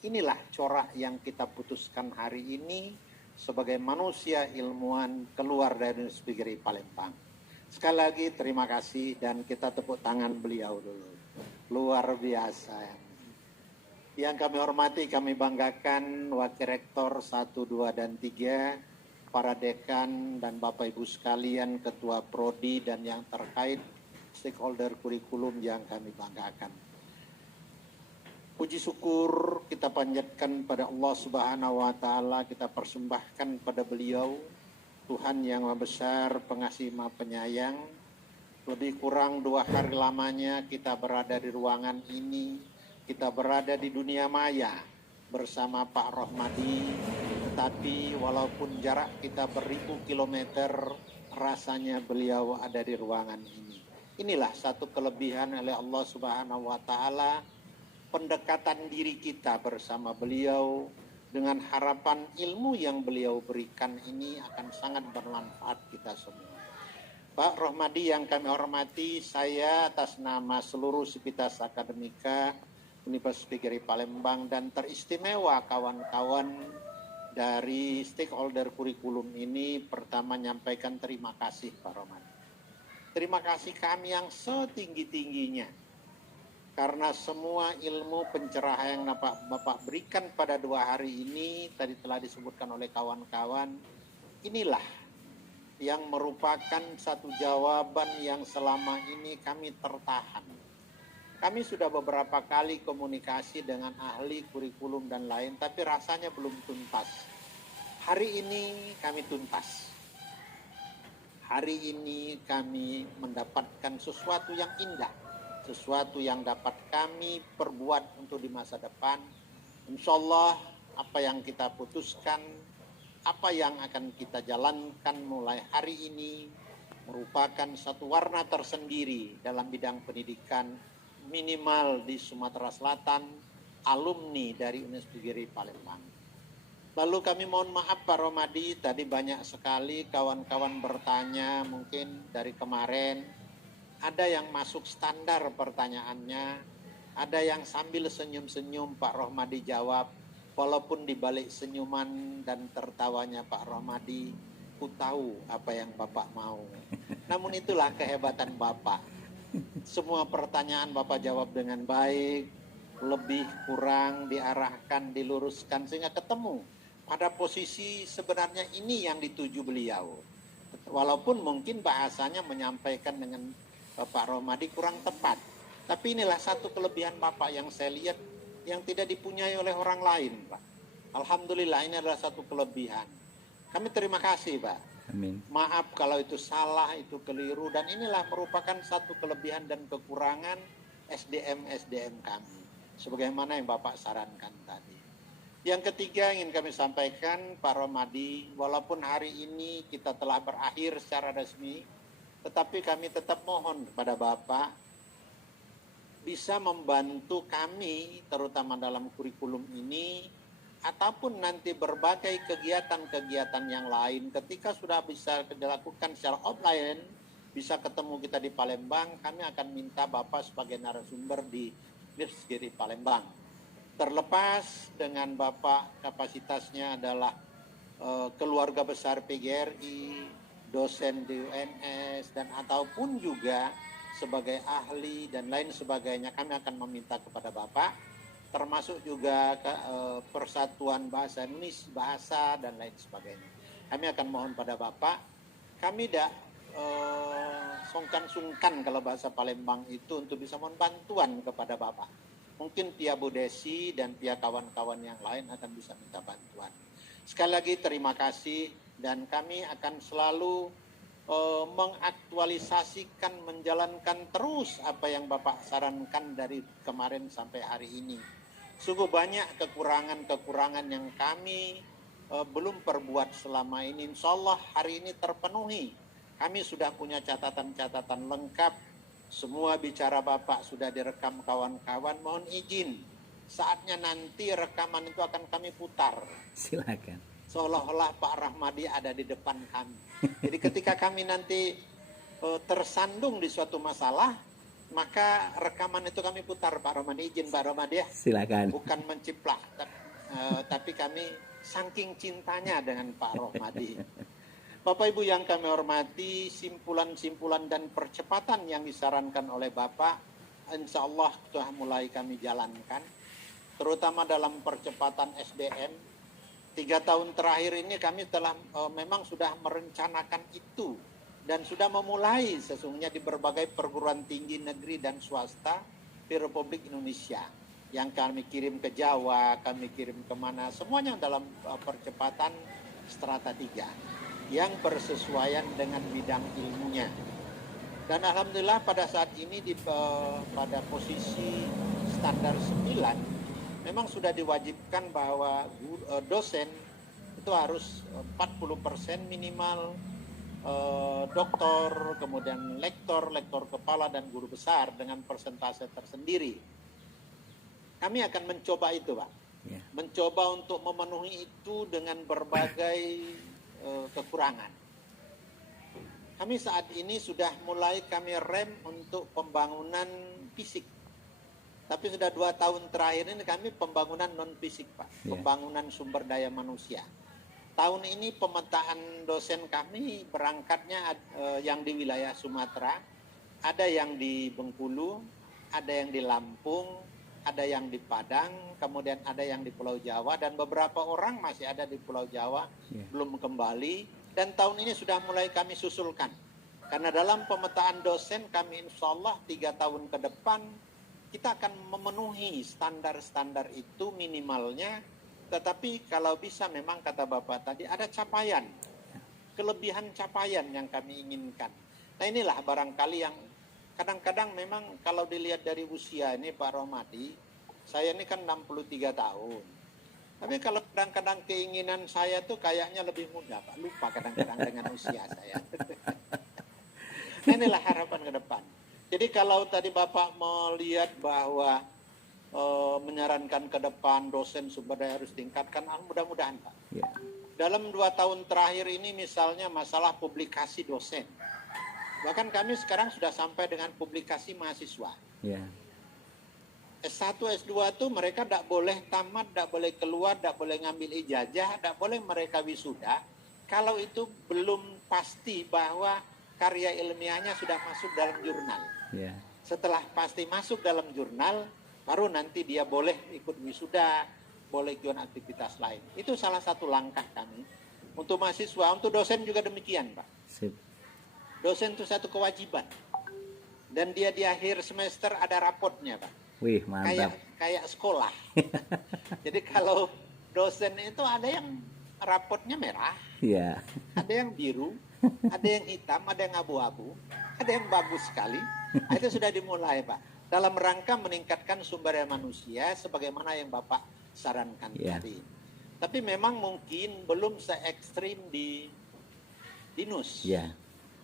Inilah corak yang kita putuskan hari ini sebagai manusia ilmuwan keluar dari Negeri Palembang. Sekali lagi terima kasih dan kita tepuk tangan beliau dulu. Luar biasa. Yang kami hormati, kami banggakan Wakil Rektor 1, 2, dan 3, para dekan dan Bapak Ibu sekalian, Ketua Prodi dan yang terkait stakeholder kurikulum yang kami banggakan. Puji syukur kita panjatkan pada Allah Subhanahu wa Ta'ala, kita persembahkan pada beliau, Tuhan yang Maha Besar, Pengasih Maha Penyayang. Lebih kurang 2 hari lamanya kita berada di ruangan ini, kita berada di dunia maya bersama Pak Rohmadi, tetapi walaupun jarak kita beribu kilometer, rasanya beliau ada di ruangan ini. Inilah satu kelebihan oleh Allah Subhanahu wa Ta'ala, pendekatan diri kita bersama beliau dengan harapan ilmu yang beliau berikan ini akan sangat bermanfaat kita semua. Pak Rohmadi yang kami hormati, saya atas nama seluruh Sivitas Akademika Universitas Negeri Palembang dan teristimewa kawan-kawan dari stakeholder kurikulum ini, pertama menyampaikan terima kasih Pak Rohmadi. Terima kasih kami yang setinggi-tingginya. Karena semua ilmu pencerahan yang Bapak berikan pada 2 hari ini, tadi telah disebutkan oleh kawan-kawan, inilah yang merupakan satu jawaban yang selama ini kami tertahan. Kami sudah beberapa kali komunikasi dengan ahli kurikulum dan lain, tapi rasanya belum tuntas. Hari ini kami tuntas. Hari ini kami mendapatkan sesuatu yang indah, sesuatu yang dapat kami perbuat untuk di masa depan. Insya Allah apa yang kita putuskan, apa yang akan kita jalankan mulai hari ini merupakan satu warna tersendiri dalam bidang pendidikan, minimal di Sumatera Selatan, alumni dari Universitas Negeri Palembang. Lalu kami mohon maaf Pak Rohmadi, tadi banyak sekali kawan-kawan bertanya, mungkin dari kemarin ada yang masuk standar pertanyaannya, ada yang sambil senyum-senyum Pak Rohmadi jawab, walaupun di balik senyuman dan tertawanya Pak Rohmadi, ku tahu apa yang Bapak mau. Namun itulah kehebatan Bapak. Semua pertanyaan Bapak jawab dengan baik, lebih kurang diarahkan, diluruskan sehingga ketemu pada posisi sebenarnya ini yang dituju beliau. Walaupun mungkin bahasanya menyampaikan dengan Pak Rohmadi kurang tepat. Tapi inilah satu kelebihan Bapak yang saya lihat yang tidak dipunyai oleh orang lain, Pak. Alhamdulillah ini adalah satu kelebihan. Kami terima kasih, Pak. Amin. Maaf kalau itu salah, itu keliru, dan inilah merupakan satu kelebihan dan kekurangan SDM kami. Sebagaimana yang Bapak sarankan tadi. Yang ketiga ingin kami sampaikan, Pak Rohmadi, walaupun hari ini kita telah berakhir secara resmi, tetapi kami tetap mohon kepada Bapak bisa membantu kami terutama dalam kurikulum ini ataupun nanti berbagai kegiatan-kegiatan yang lain ketika sudah bisa dilakukan secara offline, bisa ketemu kita di Palembang, kami akan minta Bapak sebagai narasumber di Universitas Palembang. Terlepas dengan Bapak kapasitasnya adalah keluarga besar PGRI, dosen di UNS, dan ataupun juga sebagai ahli dan lain sebagainya, kami akan meminta kepada Bapak, termasuk juga Persatuan Bahasa Indonesia, bahasa dan lain sebagainya. Kami akan mohon pada Bapak, kami tidak sungkan-sungkan kalau bahasa Palembang itu untuk bisa mohon bantuan kepada Bapak. Mungkin pihak Bu Desi dan pihak kawan-kawan yang lain akan bisa minta bantuan. Sekali lagi terima kasih. Dan kami akan selalu mengaktualisasikan, menjalankan terus apa yang Bapak sarankan dari kemarin sampai hari ini. Sungguh banyak kekurangan-kekurangan yang kami belum perbuat selama ini. Insya Allah hari ini terpenuhi. Kami sudah punya catatan-catatan lengkap. Semua bicara Bapak sudah direkam kawan-kawan. Mohon izin, saatnya nanti rekaman itu akan kami putar. Silakan. Seolah-olah Pak Rohmadi ada di depan kami. Jadi ketika kami nanti tersandung di suatu masalah, Maka rekaman itu kami putar, Pak Romadi, izin Pak Romadi ya. Silakan. Bukan menciplak, tapi kami saking cintanya dengan Pak Romadi. Bapak Ibu yang kami hormati, simpulan-simpulan dan percepatan yang disarankan oleh Bapak, insya Allah sudah mulai kami jalankan, terutama dalam percepatan SDM. 3 tahun terakhir ini kami telah memang sudah merencanakan itu, dan sudah memulai sesungguhnya di berbagai perguruan tinggi negeri dan swasta di Republik Indonesia. Yang kami kirim ke Jawa, kami kirim kemana, semuanya dalam percepatan strata 3 yang bersesuaian dengan bidang ilmunya. Dan Alhamdulillah pada saat ini pada posisi standar 9, memang sudah diwajibkan bahwa dosen itu harus 40% minimal, doktor, kemudian lektor kepala dan guru besar dengan persentase tersendiri. Kami akan mencoba itu, Pak. Ya. Mencoba untuk memenuhi itu dengan berbagai kekurangan. Kami saat ini sudah mulai kami rem untuk pembangunan fisik. Tapi sudah 2 tahun terakhir ini kami pembangunan non fisik, Pak. Ya. Pembangunan sumber daya manusia. Tahun ini pemetaan dosen kami berangkatnya yang di wilayah Sumatera, ada yang di Bengkulu, ada yang di Lampung, ada yang di Padang, kemudian ada yang di Pulau Jawa, dan beberapa orang masih ada di Pulau Jawa, belum kembali. Dan tahun ini sudah mulai kami susulkan. Karena dalam pemetaan dosen kami insya Allah 3 tahun ke depan, kita akan memenuhi standar-standar itu minimalnya. Tetapi kalau bisa memang kata Bapak tadi ada capaian, kelebihan capaian yang kami inginkan. Nah inilah barangkali yang kadang-kadang memang kalau dilihat dari usia ini Pak Romadi, saya ini kan 63 tahun. Tapi kalau kadang-kadang keinginan saya tuh kayaknya lebih muda, Pak. Lupa kadang-kadang dengan usia saya. Nah, inilah harapan ke depan. Jadi kalau tadi Bapak melihat bahwa menyarankan ke depan dosen sumber daya harus tingkatkan, mudah-mudahan Pak. Ya. Dalam 2 tahun terakhir ini misalnya masalah publikasi dosen. Bahkan kami sekarang sudah sampai dengan publikasi mahasiswa. Ya. S1, S2 itu mereka tidak boleh tamat, tidak boleh keluar, tidak boleh ngambil ijazah, tidak boleh mereka wisuda. Kalau itu belum pasti bahwa karya ilmiahnya sudah masuk dalam jurnal. Ya. Setelah pasti masuk dalam jurnal, baru nanti dia boleh ikut wisuda, boleh ikut aktivitas lain. Itu salah satu langkah kami. Untuk mahasiswa, untuk dosen juga demikian, Pak. Sip. Dosen itu satu kewajiban. Dan dia di akhir semester ada rapotnya, Pak. Wih, mantap. Kayak sekolah. Jadi kalau dosen itu ada yang rapotnya merah, Ya. ada yang biru, ada yang hitam, ada yang abu-abu, ada yang bagus sekali. Nah, itu sudah dimulai, Pak. Dalam rangka meningkatkan sumber daya manusia sebagaimana yang Bapak sarankan tadi. Tapi memang mungkin belum se-ekstrim di BINUS. Ya.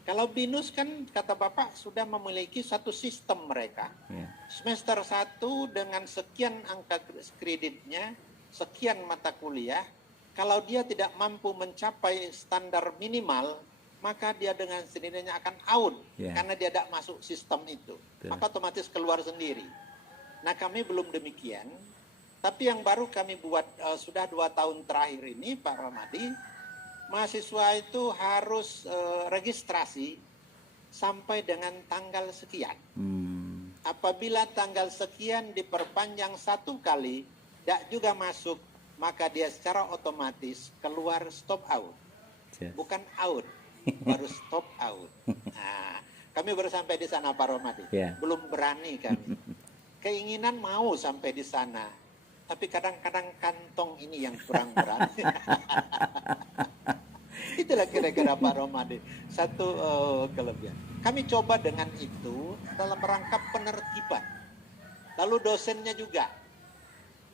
Kalau BINUS kan kata Bapak sudah memiliki satu sistem mereka. Ya. Semester 1 dengan sekian angka kreditnya, sekian mata kuliah, kalau dia tidak mampu mencapai standar minimal, maka dia dengan sendirinya akan out. Karena dia tidak masuk sistem itu. Maka otomatis keluar sendiri. Nah kami belum demikian. Tapi yang baru kami buat sudah 2 tahun terakhir ini Pak Romadi, mahasiswa itu harus registrasi sampai dengan tanggal sekian. Apabila tanggal sekian diperpanjang 1 kali, tidak juga masuk, maka dia secara otomatis keluar stop out. Bukan out, baru stop out. Nah, kami baru sampai di sana Pak Romadi. Belum berani kami. Keinginan mau sampai di sana, tapi kadang-kadang kantong ini yang kurang berani. Itulah kira-kira Pak Romadi. Satu kelebihan. Kami coba dengan itu dalam rangka penertiban. Lalu dosennya juga.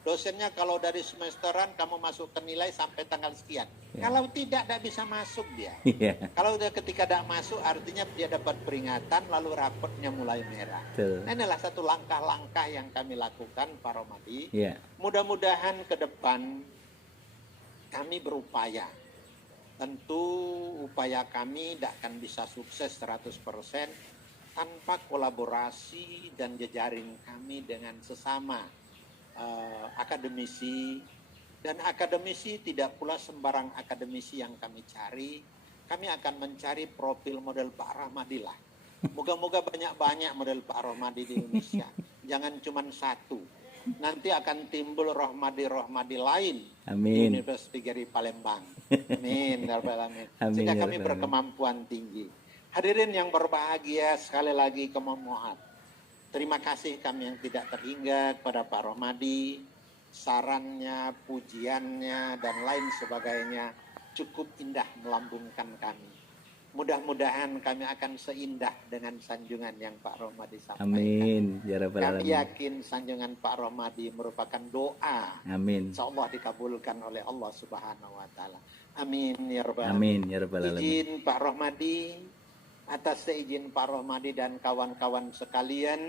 Dosennya kalau dari semesteran kamu masuk ke nilai sampai tanggal sekian. Kalau tidak bisa masuk dia. Kalau ketika tidak masuk artinya dia dapat peringatan lalu rapotnya mulai merah. Nah, inilah satu langkah-langkah yang kami lakukan Pak Romadi. Mudah-mudahan ke depan kami berupaya. Tentu upaya kami tidak akan bisa sukses 100%, tanpa kolaborasi dan jejaring kami dengan sesama akademisi, dan akademisi tidak pula sembarang akademisi yang kami cari. Kami akan mencari profil model Pak Rahmadi lah. Moga-moga banyak-banyak model Pak Rahmadi di Indonesia. Jangan cuma satu. Nanti akan timbul Rahmadi-Rahmadi lain di Universitas PGRI Palembang. Amin. Sehingga kami berkemampuan tinggi. Hadirin yang berbahagia, sekali lagi kememohon. Terima kasih kami yang tidak terhingga kepada Pak Rahmadi. Sarannya, pujiannya, dan lain sebagainya cukup indah melambungkan kami. Mudah-mudahan kami akan seindah dengan sanjungan yang Pak Rahmadi sampaikan. Amin. Ya Rabbal Kami Alamin. yakin sanjungan Pak Rahmadi merupakan doa. Amin. InsyaAllah dikabulkan oleh Allah Subhanahu Wa Taala. Amin ya Rabbal Amin ya Rabbal Alamin. Izin Pak Rahmadi, atas seizin Pak Rahmadi dan kawan-kawan sekalian,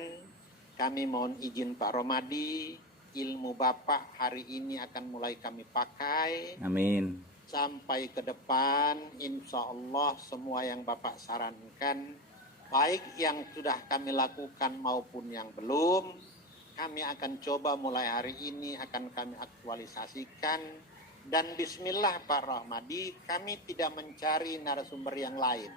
kami mohon izin Pak Rahmadi, ilmu Bapak hari ini akan mulai kami pakai. Amin. Sampai ke depan, insya Allah semua yang Bapak sarankan, baik yang sudah kami lakukan maupun yang belum, kami akan coba mulai hari ini akan kami aktualisasikan. Dan bismillah Pak Rahmadi, kami tidak mencari narasumber yang lain.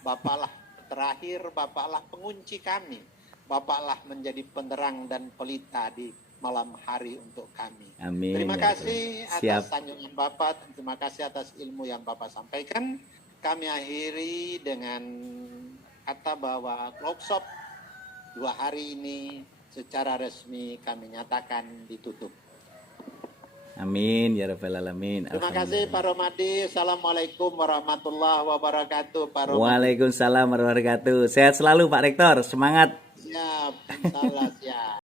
Bapaklah terakhir, Bapaklah pengunci kami. Bapaklah menjadi penerang dan pelita di malam hari untuk kami. Amin. Terima kasih atas Siap. sanjungan Bapak, terima kasih atas ilmu yang Bapak sampaikan. Kami akhiri dengan kata bahwa workshop 2 hari ini secara resmi kami nyatakan ditutup. Amin ya Rabbal Alamin. Terima kasih Pak Rahmadi. Assalamualaikum warahmatullahi wabarakatuh. Pak Rahmadi. Waalaikumsalam warahmatullahi wabarakatuh. Sehat selalu Pak Rektor. Semangat. Siap, insyaallah siap.